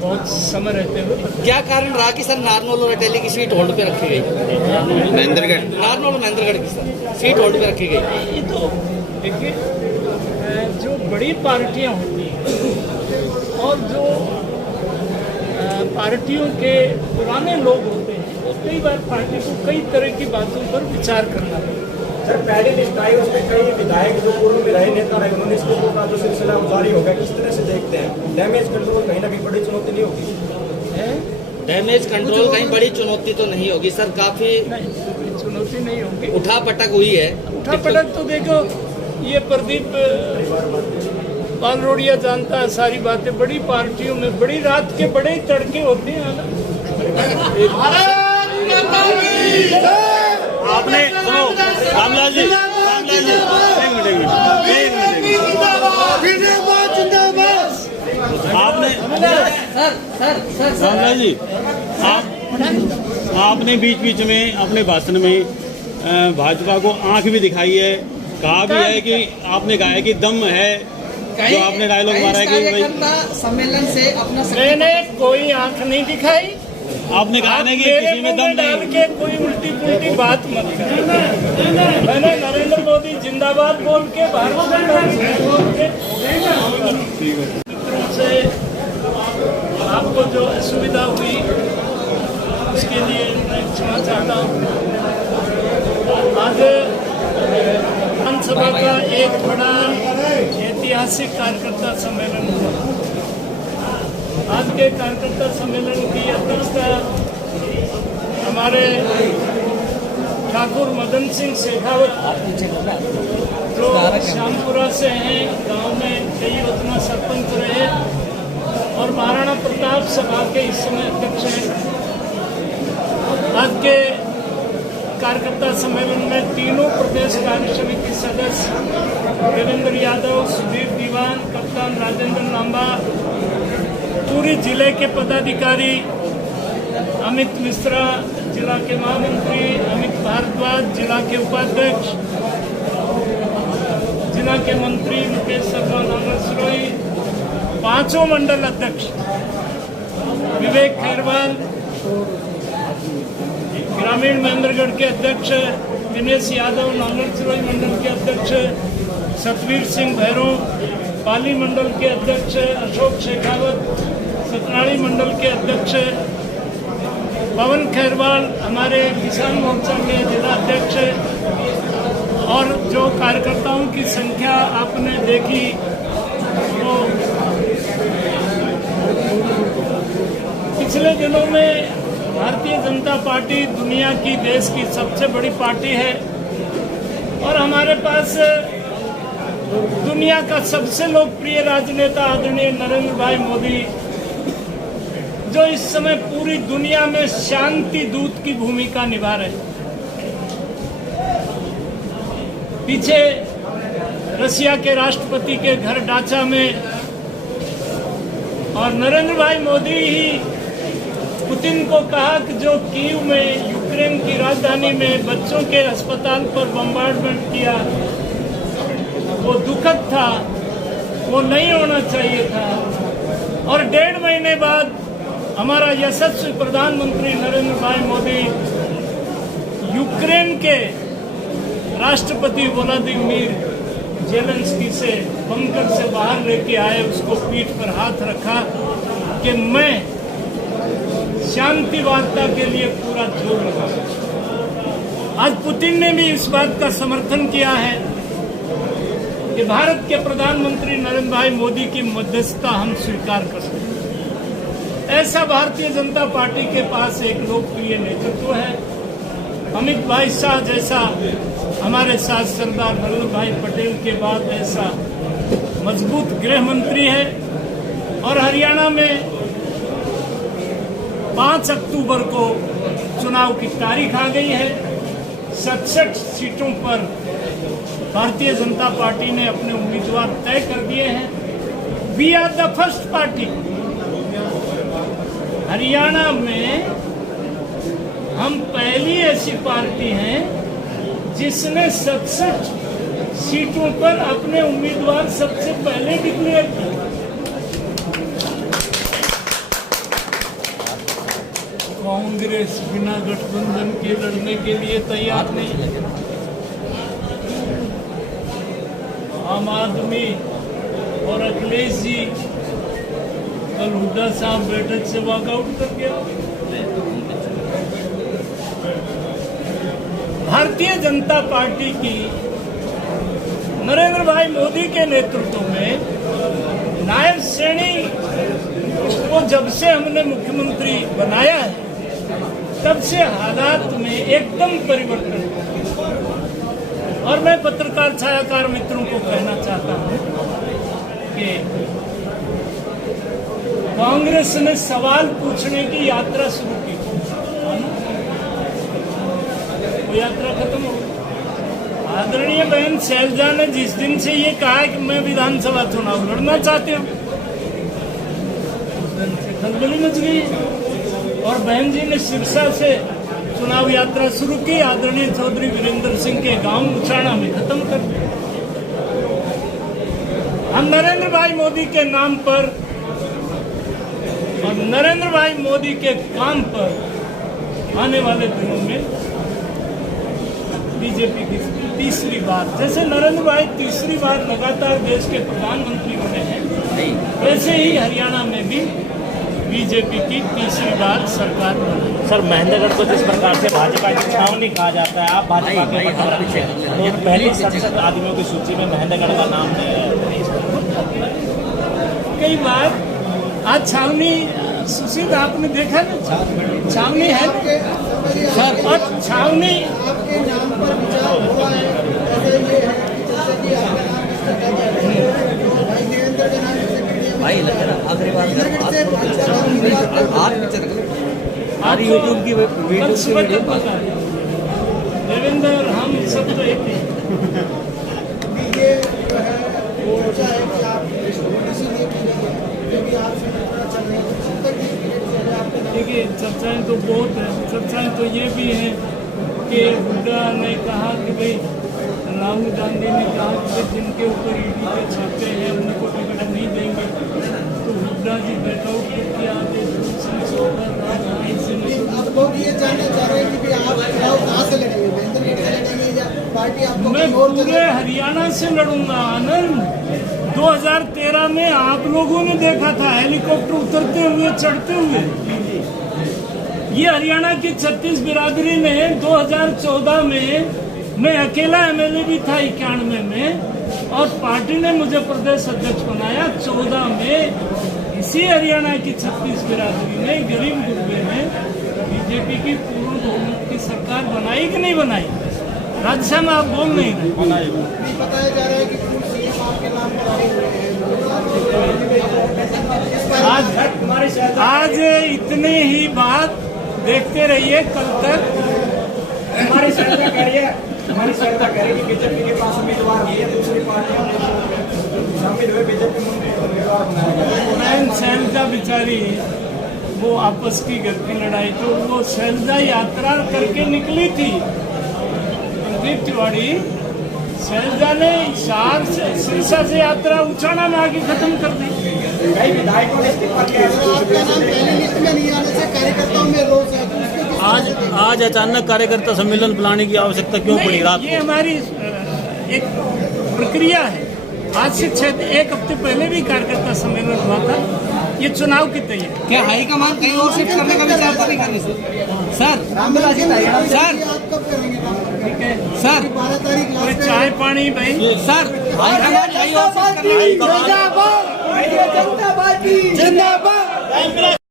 बहुत समय रहते हुए। क्या कारण रहा कि सर नारनौल और अटेली की सीट होल्ड पे रखी गई? महेंद्रगढ़, नारनौल और महेंद्रगढ़ की सर सीट होल्ड पे रखी गई। ये तो देखिए, जो बड़ी पार्टियां होती हैं और जो पार्टियों के पुराने लोग होते हैं, वो कई बार पार्टी को कई तरह की बातों पर विचार करना पड़ता है। सर पहली लिस्ट आई, उसमें कई विधायक जो पूर्व में रहे नेता रहे, उन्होंने इस्तीफों का जो सिलसिला जारी हो गया, किस तरह से देखते हैं? डैमेज कंट्रोल कहीं ना कहीं बड़ी चुनौती नहीं होगी? डैमेज कंट्रोल कहीं बड़ी चुनौती तो नहीं होगी सर, काफी नहीं, चुनौती नहीं होगी। उठा पटक हुई है। उठा पटक तो देखो, ये प्रदीप बालरोडिया जानता है सारी बातें। बड़ी पार्टियों में बड़ी रात के बड़े ही तड़के होते हैं ना। आपने सुनो रामलाल जी, एक मिनट आपने रामलाल जी, आपने बीच बीच में अपने भाषण में भाजपा को आंख भी दिखाई है, कहा भी है कि आपने कहा है कि दम है, जो आपने डायलॉग मारा है कि भाई सम्मेलन से अपना मैंने कोई आंख नहीं दिखाई। आपने कहा ना कि किसी में दम डाल नहीं। के कोई उल्टी पुल्टी बात मत करें। मैंने नरेंद्र मोदी जिंदाबाद बोल के, भारत बोल के मित्रों से आपको जो असुविधा हुई उसके लिए मैं क्षमा चाहता हूँ। आज विधानसभा का एक बड़ा ऐतिहासिक कार्यकर्ता सम्मेलन हुआ। आज के कार्यकर्ता सम्मेलन की अध्यक्षता हमारे ठाकुर मदन सिंह शेखावत, जो श्यामपुरा से हैं, गांव में कई योजना सरपंच रहे और महाराणा प्रताप सभा के इस समय अध्यक्ष हैं। आज के कार्यकर्ता सम्मेलन में तीनों प्रदेश कार्य समिति सदस्य देवेंद्र यादव, सुधीर दीवान, कप्तान राजेंद्र लांबा, पूरी जिले के पदाधिकारी, अमित मिश्रा जिला के महामंत्री, अमित भारद्वाज जिला के उपाध्यक्ष, जिला के मंत्री मुकेश शर्मा नागरसरोई, पांचों मंडल अध्यक्ष, विवेक खैरवाल ग्रामीण महेंद्रगढ़ के अध्यक्ष, दिनेश यादव नागरसरोई मंडल के अध्यक्ष, सतवीर सिंह भैरों पाली मंडल के अध्यक्ष, अशोक शेखावत सतनाड़ी मंडल के अध्यक्ष, पवन खैरवाल हमारे किसान मोर्चा के जिला अध्यक्ष, और जो कार्यकर्ताओं की संख्या आपने देखी तो पिछले दिनों में भारतीय जनता पार्टी दुनिया की, देश की सबसे बड़ी पार्टी है और हमारे पास दुनिया का सबसे लोकप्रिय राजनेता आदरणीय नरेंद्र भाई मोदी, जो इस समय पूरी दुनिया में शांति दूत की भूमिका निभा रहे हैं। पीछे रशिया के राष्ट्रपति के घर डाचा में और नरेंद्र भाई मोदी ही पुतिन को कहा कि जो कीव में, यूक्रेन की राजधानी में बच्चों के अस्पताल पर बम्बार्डमेंट किया, वो दुखद था, वो नहीं होना चाहिए था। और 1.5 महीने बाद हमारा यशस्वी प्रधानमंत्री नरेंद्र भाई मोदी यूक्रेन के राष्ट्रपति व्लादिमीर जेलेंस्की से बंकर से बाहर लेके आए, उसको पीठ पर हाथ रखा कि मैं शांति वार्ता के लिए पूरा जोर लगा। आज पुतिन ने भी इस बात का समर्थन किया है कि भारत के प्रधानमंत्री नरेंद्र भाई मोदी की मध्यस्थता हम स्वीकार कर सकते हैं। ऐसा भारतीय जनता पार्टी के पास एक लोकप्रिय नेतृत्व है। अमित भाई शाह जैसा हमारे साथ सरदार वल्लभ भाई पटेल के बाद ऐसा मजबूत गृह मंत्री है। और हरियाणा में 5 अक्टूबर को चुनाव की तारीख आ गई है। 67 सीटों पर भारतीय जनता पार्टी ने अपने उम्मीदवार तय कर दिए हैं। We are the first party. Haryana में हम पहली ऐसी पार्टी हैं जिसने 67 सीटों पर अपने उम्मीदवार सबसे पहले डिक्लेयर किए। कांग्रेस बिना गठबंधन के लड़ने के लिए तैयार नहीं है। आम आदमी और अखिलेश जी कल हुड्डा साहब बैठक से वॉकआउट कर गया। भारतीय जनता पार्टी की नरेंद्र भाई मोदी के नेतृत्व में नायब श्रेणी को जब से हमने मुख्यमंत्री बनाया है तब से हालात में एकदम परिवर्तन हुआ। और मैं पत्रकार छायाकार मित्रों को कहना चाहता हूं कि कांग्रेस ने सवाल पूछने की यात्रा शुरू की, वो यात्रा खत्म हो गई। आदरणीय बहन शैलजा ने जिस दिन से ये कहा कि मैं विधानसभा चुनाव लड़ना चाहती हूँ, उस दिन से खलबली मच गई और बहन जी ने सिरसा से चुनाव यात्रा शुरू की। आदरणीय चौधरी वीरेंद्र सिंह के गांव उचाणा में खत्म कर दिया। हम नरेंद्र भाई मोदी के नाम पर और नरेंद्र भाई मोदी के काम पर आने वाले दिनों में बीजेपी की तीसरी बार, जैसे नरेंद्र भाई तीसरी बार लगातार देश के प्रधानमंत्री बने हैं, वैसे ही हरियाणा में भी बीजेपी की तीसरी बार सरकार बनी। सर, महेंद्रगढ़ को जिस प्रकार से भाजपा की छावनी कहा जाता है, आप भाजपा के तो पहली 67 आदमियों की सूची में महेंद्रगढ़ का नाम है। कई बार आज छावनी सुशील आपने देखा ना, छावनी है सर, और छावनी आपके नाम पर विचार हुआ है, ऐसे ये है जैसे कि भाई देवेंद्र के नाम से भाई लग रहा आखिरी बात आप यूट्यूब की वीडियो देवेंद्र हम सब तो एक ही। ये जो है वो चाहे कि आप इसीलिए की गई है क्योंकि आपसे पता चल रही है जब तक आपके नाम देखिए चर्चाएं तो बहुत हैं। चर्चाएं तो ये भी हैं कि हुड्डा ने कहा कि भाई राहुल गांधी ने कहा कि जिनके ऊपर ईडी के छापे हैं उनको टिकट नहीं देंगे, तो हुड्डा जी बैकआउट करके आगे आप लोग ये जानना चाह रहे हैं कि भी आप चुनाव कहाँ से लड़ेंगे, महेंद्रगढ़ से लड़ेंगे या पार्टी आपको मैं कहीं और पूरे हरियाणा से लड़ूंगा। आनंद 2013 में आप लोगों ने देखा था हेलीकॉप्टर उतरते हुए चढ़ते हुए। ये हरियाणा की 36 बिरादरी ने 2014 में, मैं अकेला एमएलए भी था 91 में, और पार्टी ने मुझे प्रदेश अध्यक्ष बनाया 14 में। इसी हरियाणा की 36 बिरादरी ने गरीब गुरबे में बीजेपी की पूर्ण बहुमत की सरकार बनाई कि नहीं बनाई? राज्यसभा में आप बोल नहीं रहे। बताया जा रहा है कि पूर्व सीएम आपके नाम पर आए हुए हैं। आज इतने ही बात देखते रहिए, कल तक हमारी सरकार कह रही है कि बीजेपी के पास उम्मीदवार नहीं है, दूसरी पार्टियों शामिल हुए बीजेपी में उम्मीदवार बनाया गया। बहन शैलजा बेचारी वो आपस की घर की लड़ाई, तो वो शैलजा यात्रा करके निकली थी रणदीप तिवारी। शैलजा ने हिसार से सिरसा से यात्रा उचाणा में आके खत्म कर दी। कई विधायकों ने इस्तीफा किया। आपका नाम पहली लिस्ट में नहीं आने से कार्यकर्ताओं में रोष है, तो उसके किस आज अचानक कार्यकर्ता सम्मेलन बुलाने की आवश्यकता क्यों पड़ी रात ये हमारी एक प्रक्रिया है। आज से 1 हफ्ते पहले भी कार्यकर्ता सम्मेलन हुआ था। ये चुनाव की तैयारी। क्या हाईकमान कहीं और शिफ्ट करने का विचार तो नहीं करने सर? रामविलास जी सर आप कब करेंगे काम? ठीक है सर 12 तारीख कोई लास्ट चाय पानी भाई। सर हाईकमान कहीं और शिफ्ट करने का जिंदाबाद।